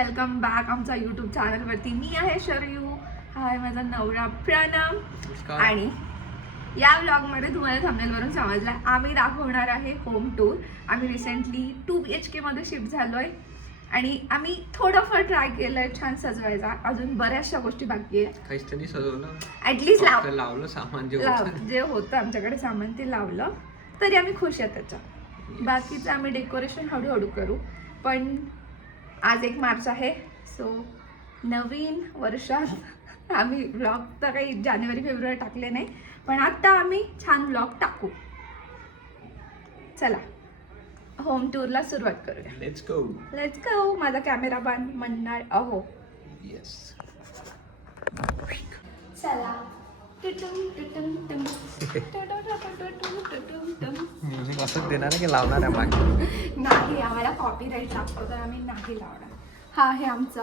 Welcome back आमच्या YouTube चॅनलवरती. मी आहे शरयू, हा आहे माझा नवरा प्रणम. आणि या व्लॉगमध्ये तुम्हाला थंबनेलवरून समजलं आम्ही दाखवणार आहे होम टूर. आम्ही रिसेंटली 2 BHK मध्ये शिफ्ट झालोय आणि आम्ही थोडंफार ट्राय केलंय छान सजवायचा. अजून बऱ्याचशा गोष्टी बाकी आहेत. काहीच तरी सजवलं, ऍटलीस्ट लावलं सामान जे होतं आमच्याकडे सामान ते लावलं, तरी आम्ही खुश आहे त्याच्यात. बाकीचं आम्ही डेकोरेशन हळूहळू करू. पण आज 1 मार्च आहे, सो नवीन वर्षात आम्ही व्लॉग तर काही जानेवारी फेब्रुवारी टाकले नाही, पण आता आम्ही छान व्लॉग टाकू. चला होम टूरला सुरुवात करूया. Let's go. माझा कॅमेरामॅन म्हणणार अहो. येस, चला. म्युझिक असंच देणार आहे की लावणार आहे बाकी? नाही, आम्हाला कॉपीराईट लागतो तर आम्ही नाही लावणार. हा आहे आमचा,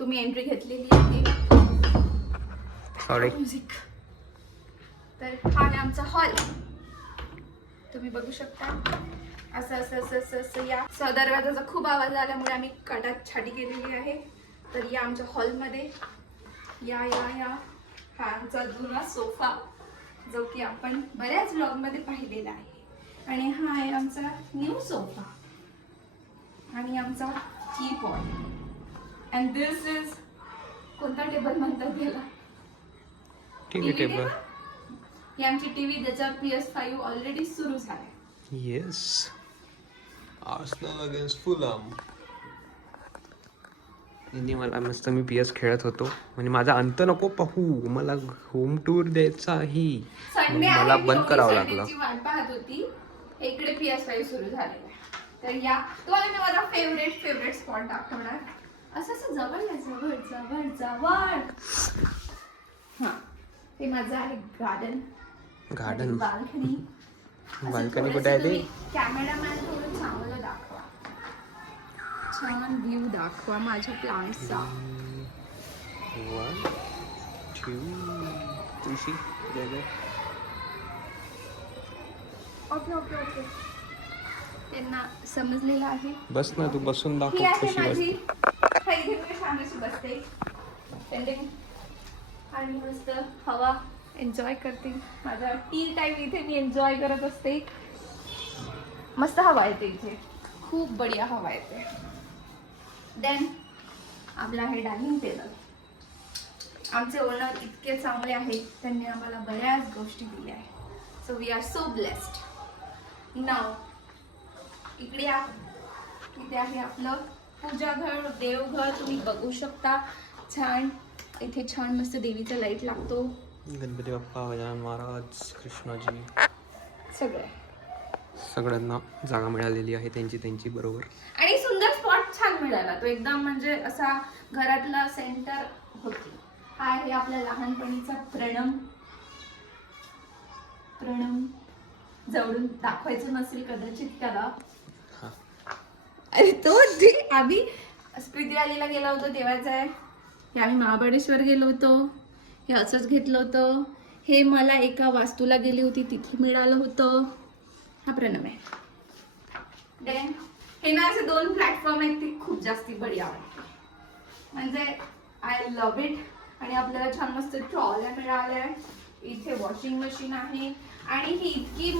तुम्ही एंट्री घेतलेली आहे. सॉरी. म्युझिक. तर हा आहे आमचा हॉल, तुम्ही बघू शकता. असं असं असं असं असं या दरवाजाचा खूप आवाज आल्यामुळे आम्ही कडात छाटी केलेली आहे. तर या आमच्या हॉलमध्ये या या या हा आमचा जुना सोफा, जो की आपण बऱ्याच व्लॉगमध्ये पाहिलेला आहे. आणि हा आहे आमचा न्यू सोफा आणि आमचा कीपॉड. अँड दिस इज कोणता टेबल म्हणतात त्याला? TV table. ही आमची टीव्ही, ज्याचा PS5 ऑलरेडी सुरू झालाय. Yes, Arsenal against Fulham. मला मस्त मी PS खेळत होतो. म्हणजे माझा अंत नको पाहू, मला होम टूर द्यायचा आहे. मला बंद करावं लागलं. वाट पाहत होती. इकडे PS5 सुरू झालेला आहे. तर या तुम्हाला मी माझा फेवरेट स्पॉट दाखवणार. असं असं जवळ या, जवळ जवळ जवळ. हा, हे माझं आहे गार्डन बाल्कनी. बाल्कनी कुठे आहे ते? कॅमेरामॅन थोडं चांगलं दाखवा, छान व्ह्यू दाखवा माझ्या प्लांट्सचा. 1 2 3 ओके ओके ओके, त्यांना समजलेलं आहे. बस ना, तू बसून दाखव ही आहे कशी माझी बसते. इथे मी छान अशी बसते पेंडिंग आणि मस्त हवा एन्जॉय करते. माझा टी टाइम इथे मी एन्जॉय करत असते. मस्त हवा येते इथे, खूप बढिया हवा येते. देन आपला आहे डायनिंग टेबल. आमचे ओनर इतके चांगले आहेत, त्यांनी आम्हाला बऱ्याच गोष्टी दिल्या आहेत. So we are so blessed. नाव इकडे या, इथे आहे आपलं पूजाघर, देवघर. तुम्ही बघू शकता छान. इथे छान मस्त देवीचा लाईट लागतो. गणपती बाप्पा, गजानन महाराज, कृष्णाजी, सगळ्यांना जागा मिळालेली आहे त्यांची बरोबर. आणि सुंदर स्पॉट छान मिळाला तो एकदम, म्हणजे असा घरातला सेंटर होती. हा आहे आपल्या लहानपणीचा प्रणम. जवळून दाखवायचं नसेल कदाचित त्याला. अरे तो जे आम्ही स्प्रितीवालीला गेलो होतो तेव्हाच आहे. हे आम्ही महाबळेश्वर गेलो होतो, हे असंच घेतलं होतं. हे मला एका वास्तूला गेली होती तिथे मिळालं होतं. हा प्रणम आहे. देन हे ना असे 2 प्लॅटफॉर्म आहेत, ते खूप जास्ती बढिया वाटते. म्हणजे आय लव्ह इट. आणि आपल्याला छान मस्त ट्रॉल्या मिळाल्या. इथे वॉशिंग मशीन आहे आणि ही इतकी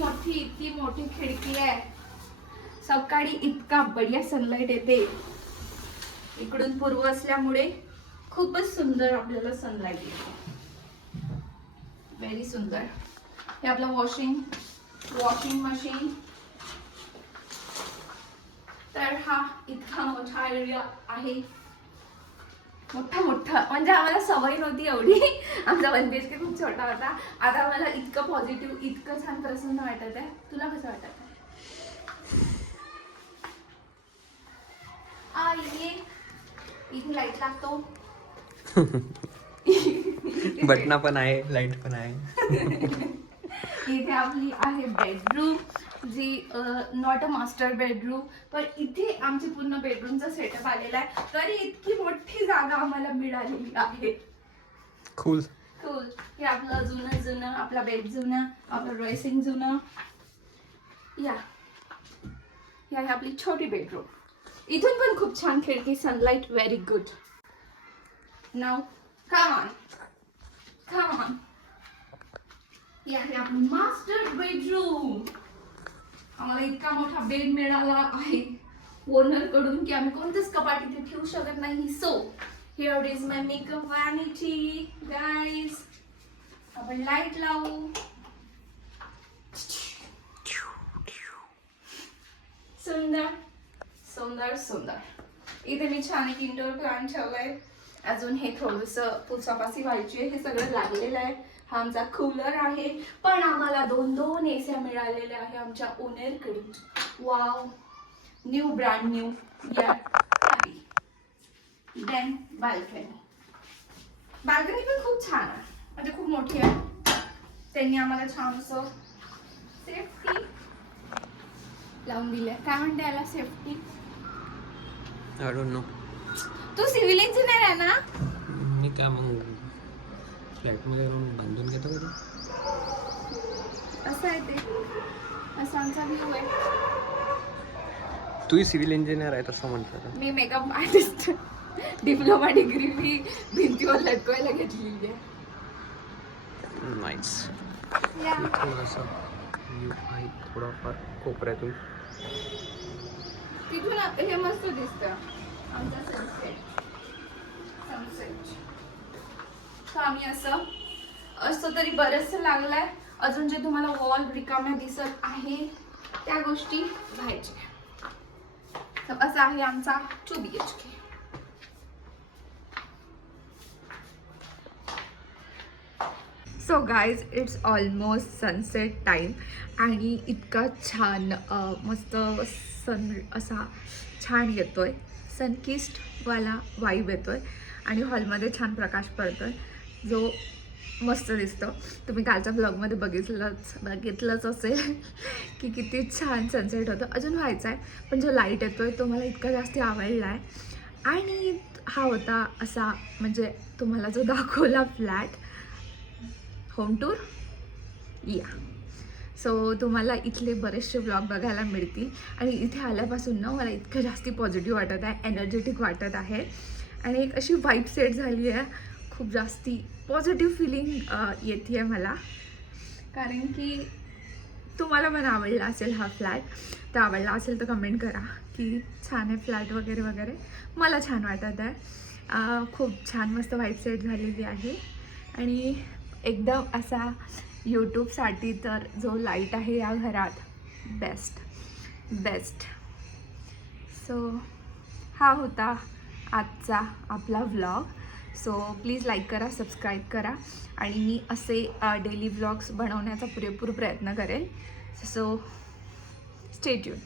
मोठी खिडकी आहे. सकाळी इतका बढिया सनलाईट येते. इकडून पूर्व असल्यामुळे खूपच सुंदर आपल्याला सनलाईट येते. व्हेरी सुंदर. हे आपलं वॉशिंग मशीन. तर हा इतका मोठा एरिया आहे, मोठा म्हणजे आम्हाला सवय नव्हती एवढी. आमचा 1 BHK खूप छोटा होता. आता मला इतकं पॉझिटिव्ह, इतकं छान प्रसन्न वाटत आहे. तुला कसं वाटत आहे? इथे लाईट लागतो. बटना पण आहे, लाईट पण आहे. इथे आपली आहे बेडरूम, जी नॉट अ मास्टर बेडरूम, पण इथे आमची पूर्ण बेडरूमचा सेटअप आलेला आहे. तरी इतकी मोठी जागा आम्हाला मिळालेली आहे. कूल. हे आपलं जुनं आपला बेड जुना, आपलं ड्रेसिंग जुनं. या आहे आपली छोटी बेडरूम. इथून पण खूप छान खिडकी, sunlight very good. Now come on. हे आहे आपलं मास्टर बेडरूम. आम्हाला इतका मोठा बेड मिळाला आहे ओनर कडून की आम्ही कोणतेच कपाट इथे ठेवू शकत नाही. So here is my makeup vanity guys. आपण लाईट लावू. सुंदर सुंदर सुंदर. इथे मी छान एक इंडोर प्लांट ठेवलाय. अजून हे थोडस पुसापासी व्हायची आहे. हे सगळं लागलेलं आहे. हा आमचा कूलर आहे. पण आम्हाला 2 एस्या मिळालेल्या आहे आमच्या ओनर कडून. Wow, new brand new. Then balcony. Balcony पण खूप छान आहे, म्हणजे खूप मोठी आहे. त्यांनी आम्हाला छान असं सेफ्टी लावून दिले. काय म्हणते याला सेफ्टी? I don't know. तू सिव्हिल इंजिनियर आहे ना? मी काय मग फ्लॅटमध्ये राहून बांधून घेतो का? असं आहे ते. असा आमचा व्ह्यू आहे. तूही सिव्हिल इंजिनियर आहे तसं म्हटलं तर. मी मेकअप आर्टिस्ट. डिप्लोमा डिग्री मी भिंतीवर लटकवायला घेतलेली आहे. नाईस. या. थोडासा व्ह्यू आहे थोडाफार कोपऱ्यातून. तिथून हे मस्त दिसतं आमचा सनसेट. तर आम्ही असं तरी बरंचसं लागलंय. अजून जे तुम्हाला वॉल रिकाम्या दिसत आहे त्या गोष्टी व्हायच्या. तर असं आहे आमचा 2 BHK. So guys, it's almost sunset time आणि इतका छान मस्त सन असा छान येतोय. सनकिस्टवाला वाईब येतोय आणि हॉलमध्ये छान प्रकाश पडतोय जो मस्त दिसतो. तुम्ही कालच्या ब्लॉगमध्ये बघितलंच असेल की किती छान सनसेट होतं. अजून व्हायचं आहे, पण जो लाईट येतोय तो मला इतका जास्त आवडला आहे. आणि हा होता असा म्हणजे तुम्हाला जो दाखवला फ्लॅट होम टूर. या. सो तुम्हाला इथले बरेचसे ब्लॉग बघायला मिळतील. आणि इथे आल्यापासून ना मला इतकं जास्ती पॉझिटिव्ह वाटत आहे, एनर्जेटिक वाटत आहे आणि एक अशी वाईब सेट झाली आहे. खूप जास्ती पॉझिटिव्ह फिलिंग येते आहे मला. कारण की तुम्हाला पण आवडला असेल हा फ्लॅट. तर आवडला असेल तर कमेंट करा की छान आहे फ्लॅट वगैरे वगैरे. मला छान वाटत आहे. खूप छान मस्त वाईब सेट झालेली आहे. आणि एकदम असा यूट्यूबसाठी तर जो लाईट आहे या घरात बेस्ट. सो हा होता आजचा आपला व्लॉग. सो प्लीज लाईक करा, सबस्क्राईब करा आणि मी असे डेली व्लॉग्स बनवण्याचा पुरेपूर प्रयत्न करेन. So stay tune.